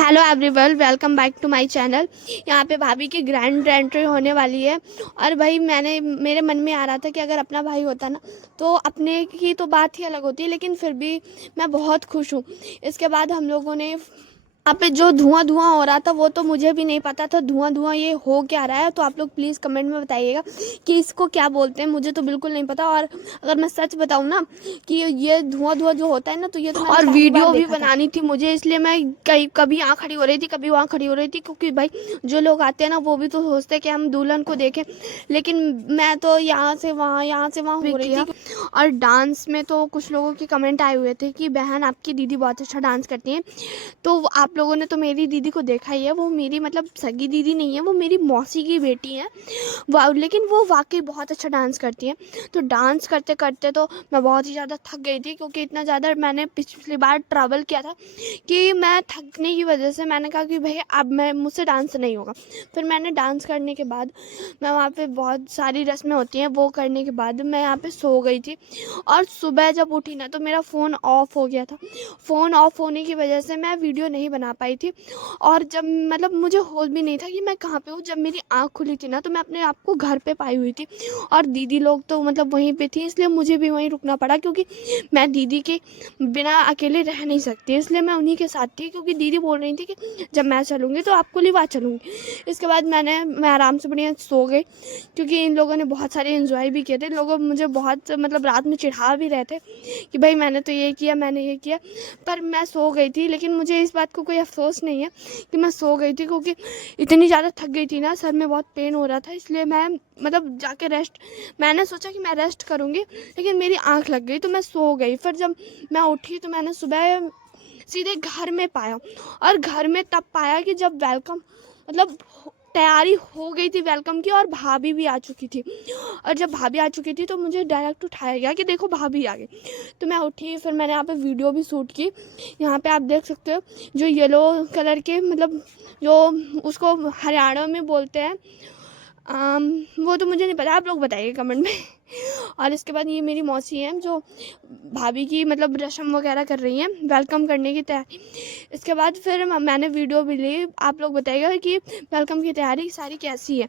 Hello everyone, welcome back to my channel. यहाँ पे भाभी की ग्रैंड एंट्री होने वाली है। और भाई मेरे मन में आ रहा था कि अगर अपना भाई होता ना तो अपने की तो बात ही अलग होती है, लेकिन फिर भी मैं बहुत खुश हूँ। इसके बाद हम लोगों ने यहाँ पे जो धुआं धुआं हो रहा था वो तो मुझे भी नहीं पता था धुआं धुआं ये हो क्या रहा है। तो आप लोग प्लीज़ कमेंट में बताइएगा कि इसको क्या बोलते हैं, मुझे तो बिल्कुल नहीं पता। और अगर मैं सच बताऊँ ना कि ये धुआं धुआं जो होता है ना, तो ये तो मैंने और वीडियो भी बनानी थी मुझे, इसलिए मैं कभी यहाँ खड़ी हो रही थी, कभी वहाँ खड़ी हो रही थी, क्योंकि भाई जो लोग आते हैं ना वो भी तो सोचते हैं कि हम दुल्हन को देखें, लेकिन मैं तो यहाँ से वहाँ हो रही थी। और डांस में तो कुछ लोगों के कमेंट आए हुए थे कि बहन आपकी दीदी बहुत अच्छा डांस करती है। तो आप लोगों ने तो मेरी दीदी को देखा ही है, वो मेरी मतलब सगी दीदी नहीं है, वो मेरी मौसी की बेटी है। लेकिन वो वाकई बहुत अच्छा डांस करती है। तो डांस करते करते तो मैं बहुत ही ज़्यादा थक गई थी, क्योंकि इतना ज़्यादा मैंने पिछली बार ट्रैवल किया था कि मैं थकने की वजह से मैंने कहा कि भाई अब मुझसे डांस नहीं होगा। फिर मैंने डांस करने के बाद मैं वहाँ पे बहुत सारी रस्में होती हैं, वो करने के बाद मैं यहाँ पे सो गई थी। और सुबह जब उठी ना तो मेरा फ़ोन ऑफ हो गया था। फ़ोन ऑफ होने की वजह से मैं वीडियो नहीं बना पाई थी। और जब मतलब मुझे होश भी नहीं था कि मैं कहाँ पे हूँ। जब मेरी आँख खुली थी ना तो मैं अपने आप को घर पे पाई हुई थी, और दीदी लोग तो मतलब वहीं पे थी, इसलिए मुझे भी वहीं रुकना पड़ा, क्योंकि मैं दीदी के बिना अकेले रह नहीं सकती, इसलिए मैं उन्हीं के साथ थी। क्योंकि दीदी बोल रही थी कि जब मैं चलूँगी तो आपको लिवा चलूँगी। इसके बाद मैं आराम से बढ़िया सो गई, क्योंकि इन लोगों ने बहुत सारे इन्जॉय भी किए थे। लोगों मुझे बहुत मतलब रात में चिढ़ा भी रहे थे कि भाई मैंने तो ये किया, मैंने ये किया, पर मैं सो गई थी। लेकिन मुझे इस बात को कोई अफसोस नहीं है कि मैं सो गई थी, क्योंकि इतनी ज़्यादा थक गई थी ना, सर में बहुत पेन हो रहा था, इसलिए मैं मतलब जाके मैंने सोचा कि मैं रेस्ट करूँगी, लेकिन मेरी आँख लग गई तो मैं सो गई। फिर जब मैं उठी तो मैंने सुबह सीधे घर में पाया, और घर में तब पाया कि जब वेलकम मतलब तैयारी हो गई थी वेलकम की, और भाभी भी आ चुकी थी। और जब भाभी आ चुकी थी तो मुझे डायरेक्ट उठाया गया कि देखो भाभी आ गई। तो मैं उठी, फिर मैंने यहाँ पे वीडियो भी शूट की। यहाँ पे आप देख सकते हो जो येलो कलर के मतलब जो उसको हरियाणा में बोलते हैं, वो तो मुझे नहीं पता, आप लोग बताइए कमेंट में। और इसके बाद ये मेरी मौसी हैं जो भाभी की मतलब रस्म वगैरह कर रही हैं, वेलकम करने की तैयारी। इसके बाद फिर मैंने वीडियो भी ली। आप लोग बताइएगा कि वेलकम की तैयारी सारी कैसी है।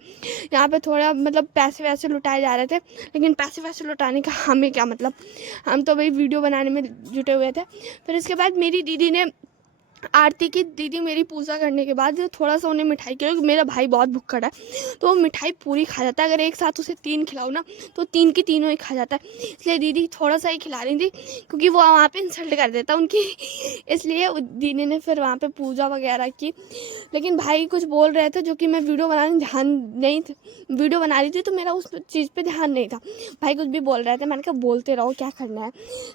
यहाँ पे थोड़ा मतलब पैसे वैसे लुटाए जा रहे थे, लेकिन पैसे वैसे लुटाने का हमें क्या मतलब, हम तो भाई वीडियो बनाने में जुटे हुए थे। फिर इसके बाद मेरी दीदी ने आरती की दीदी मेरी पूजा करने के बाद थोड़ा सा उन्हें मिठाई खिलाई, क्योंकि मेरा भाई बहुत भूखा है तो वो मिठाई पूरी खा जाता है। अगर एक साथ उसे 3 खिलाऊँ ना तो 3 की तीनों ही खा जाता है, इसलिए दीदी थोड़ा सा ही खिला रही थी, क्योंकि वो वहाँ पे इंसल्ट कर देता उनकी। इसलिए दीदी ने फिर वहाँ पे पूजा वगैरह की। लेकिन भाई कुछ बोल रहे थे जो कि मैं वीडियो वीडियो बना रही थी तो मेरा उस चीज़ पर ध्यान नहीं था। भाई कुछ भी बोल रहे थे, मैंने कहा बोलते रहो, क्या करना है।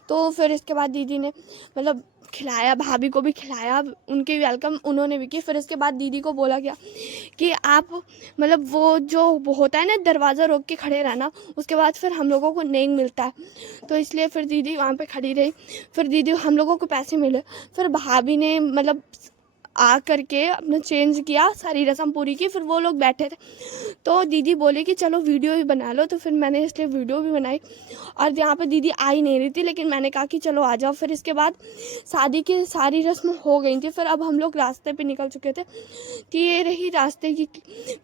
तो फिर इसके बाद दीदी ने मतलब खिलाया, भाभी को भी खिलाया, उनकी वेलकम उन्होंने भी की। फिर इसके बाद दीदी को बोला गया कि आप मतलब वो जो होता है ना दरवाज़ा रोक के खड़े रहना, उसके बाद फिर हम लोगों को नहीं मिलता है, तो इसलिए फिर दीदी वहाँ पे खड़ी रही। फिर दीदी हम लोगों को पैसे मिले। फिर भाभी ने मतलब आ करके अपना चेंज किया, सारी रस्म पूरी की, फिर वो लोग बैठे थे तो दीदी बोली कि चलो वीडियो भी बना लो। तो फिर मैंने इसलिए वीडियो भी बनाई। और यहाँ पे दीदी आ ही नहीं रही थी, लेकिन मैंने कहा कि चलो आ जाओ। फिर इसके बाद शादी की सारी रस्म हो गई थी। फिर अब हम लोग रास्ते पे निकल चुके थे, तो ये रही रास्ते की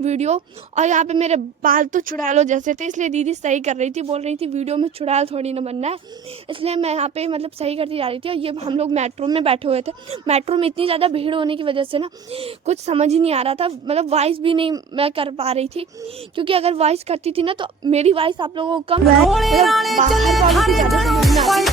वीडियो। और यहाँ पे मेरे बाल तो चुड़ैलों जैसे थे, इसलिए दीदी सही कर रही थी, बोल रही थी वीडियो में चुड़ैल थोड़ी ना बनना है, इसलिए मैं यहाँ पे मतलब सही करती जा रही थी। और ये हम लोग मेट्रो में बैठे हुए थे। मेट्रो में इतनी ज़्यादा भीड़ होने की वजह से ना कुछ समझ ही नहीं आ रहा था, मतलब वॉइस भी नहीं मैं कर पा रही थी, क्योंकि अगर वॉइस करती थी ना तो मेरी वॉइस आप लोगों को कम मतलब बाहर वालों की ज़्यादा समझ में आती।